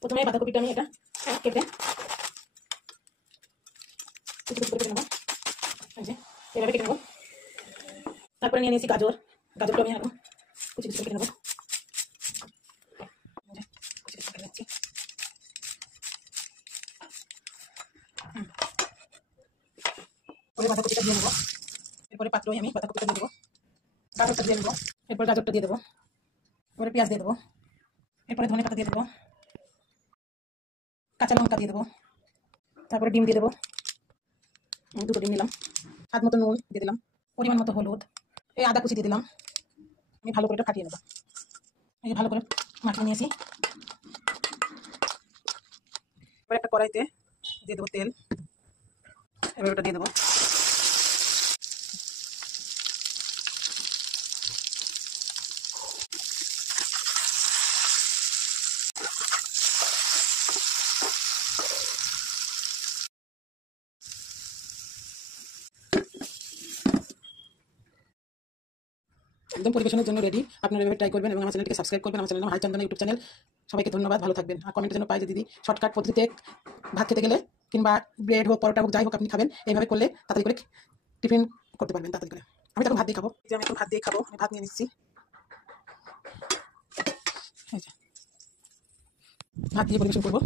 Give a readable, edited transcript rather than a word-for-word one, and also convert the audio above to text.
প্রথমে বাঁধাকপিটা আমি এটা কেটে কুচি কুচি করে কেটে নেবো, এই যে এভাবে কেটে নেবো। তারপরে নিয়ে নিয়েছি গাজর, গাজরটা আমি আরো কুচি কুচি করে কেটে নেবো, কুচি কুচি করে নিচ্ছি। পরে বাঁধাকপিটা দিয়ে নেবো, এরপরে পাত্রে আমি বাঁধাকপিটা দিয়ে দেবো, গাজরটা দিয়ে নেবো, এরপরে গাজরটা দিয়ে দেবো, এরপরে পেঁয়াজ দিয়ে দেবো, এরপরে ধনে পাতা দিয়ে দেবো, কাঁচা লঙ্কা দিয়ে দেবো, তারপরে ডিম দিয়ে দেবো। আমি 2টো ডিম নিলাম, স্বাদ মতো নুন দিয়ে দিলাম, পরিমাণ মতো হলুদ, এই আদা কুচি দিয়ে দিলাম। আমি ভালো করে এটা ফাটিয়ে নেবো, এই যে ভালো করে মাখিয়ে নিয়েছি। এবার একটা কড়াইতে দিয়ে দেবো তেল, এবার ওটা দিয়ে দেবো। একদম পরিবেশনের জন্য রেডি। আপনারা এভাবে ট্রাই করবেন এবং আমার চ্যানেলটিকে সাবস্ক্রাইব করবেন। আমার চ্যানেল নাম হাই চন্দনা ইউটিউব চ্যানেল। সবাইকে ধন্যবাদ, ভালো থাকবেন। আর কমেন্টের জন্য পাই যে দিদি শর্টকাট পদ্ধতিতে ভাত খেতে গেলে কিংবা ব্রেড হোক, পরোটা হোক, যাই হোক আপনি খাবেন, এইভাবে করলে তাড়াতাড়ি করে টিফিন করতে পারবেন তাড়াতাড়ি করে। আমি তখন ভাত দিয়ে খাবো, যে আমি এখন ভাত দিয়ে খাবো, আমি ভাত নিয়ে নিচ্ছি। ভাত দিয়ে পরিবেশন করবো।